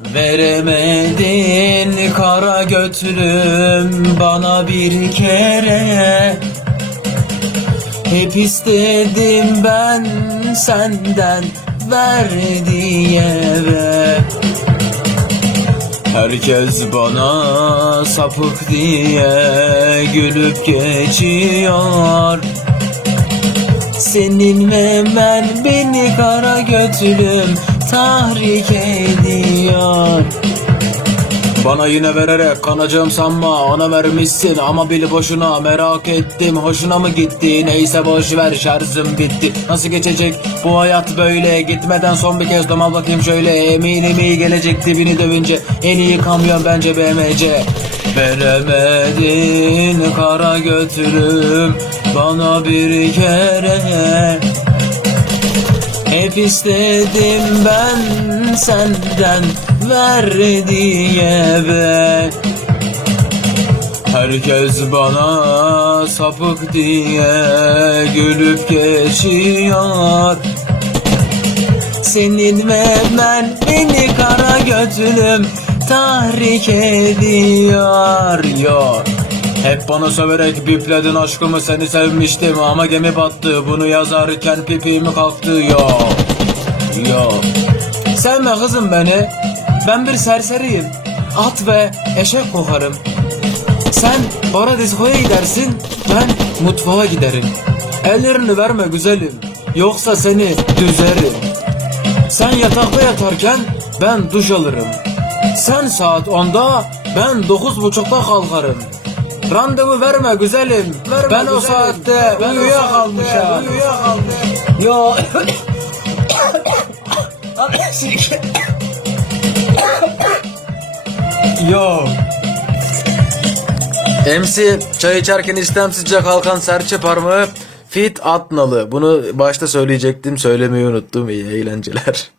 Veremedin kara götürüm bana bir kere. Hep istedim ben senden ver diye ve Herkes bana sapık diye gülüp geçiyor. Senin memen beni kara götürüm tahrik ediyor bana yine vererek kanacağım sanma. Ona vermişsin ama bil boşuna. Merak ettim hoşuna mı gitti? Neyse boş ver şarjım bitti. Nasıl geçecek bu hayat böyle? Gitmeden son bir kez doma bakayım şöyle. Eminim iyi gelecek dibini dövünce. En iyi kamyon bence BMC Veremedin kara götürüm. Bana bir kere hep istedim ben senden ver diye be. Herkes bana sapık diye gülüp geçiyor. Senin memen beni kara götürüm tahrik ediyor. yo hep bana söverek bipledin aşkımı seni sevmiştim ama gemi battı. Bunu yazarken pipimi kalktı yo yo Sevme kızım beni. Ben bir serseriyim. At ve eşek kokarım. Sen bara diskoya gidersin ben mutfağa giderim. Ellerini verme güzelim yoksa seni düzerim. Sen yatakta yatarken ben duş alırım. Sen saat 10'da ben 9.30'da kalkarım. Randevu verme güzelim. ben o saatte uyuyakalmışım. Yo. Yo. MC çay içerken istemsizce kalkan serçe parmağı Fit Atnalı. Bunu başta söyleyecektim söylemeyi unuttum. İyi eğlenceler.